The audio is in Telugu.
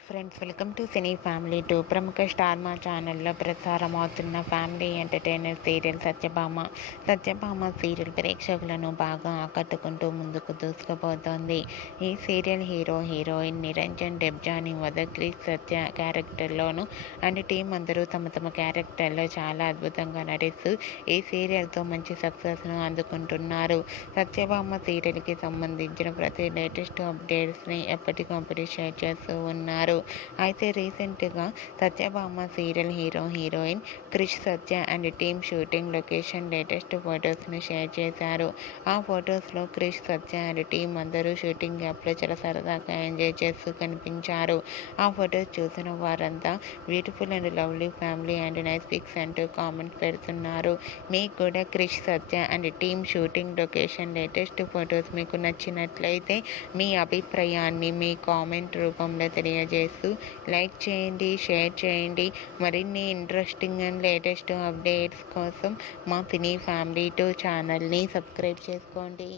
Hi friends, welcome to cine family 2. ప్రముఖ స్టార్ మా ఛానల్లో ప్రసారం అవుతున్న family entertainer serial Satyabhama serial ప్రేక్షకులను బాగా ఆకట్టుకుంటూ ముందుకు దూసుకుపోతోంది. ఈ సీరియల్ హీరోయిన్ నిరంజన్, డెబ్జాని, క్రిష్ సత్య క్యారెక్టర్లోను అండ్ టీం అందరూ తమ తమ క్యారెక్టర్లో చాలా అద్భుతంగా నటిస్తూ ఈ సీరియల్తో మంచి సక్సెస్ను అందుకుంటున్నారు. సత్యభామ సీరియల్కి సంబంధించిన ప్రతి లేటెస్ట్ అప్డేట్స్ని ఎప్పటికప్పుడు షేర్ చేస్తూ ఉన్నారు. అయితే రీసెంట్గా Satyabhama serial heroine Krish Satya and team shooting location latest ఫొటోస్ను షేర్ చేశారు. ఆ ఫొటోస్లో క్రిష్ సత్య అండ్ టీం అందరూ షూటింగ్ యాప్లో చాలా సరదాగా ఎంజాయ్ చేస్తూ కనిపించారు. ఆ ఫొటోస్ చూసిన వారంతా beautiful and lovely family and nice pics అంటూ కామెంట్ పెడుతున్నారు. మీకు కూడా Krish Satya and team shooting location latest photos మీకు నచ్చినట్లయితే మీ అభిప్రాయాన్ని మీ కామెంట్ రూపంలో తెలియజేస్తూ లైక్ చేయండి, షేర్ చేయండి. మరిన్ని ఇంట్రెస్టింగ్ అండ్ లేటెస్ట్ అప్డేట్స్ కోసం మా సినీ ఫ్యామిలీ 2 ఛానల్ని సబ్స్క్రైబ్ చేసుకోండి.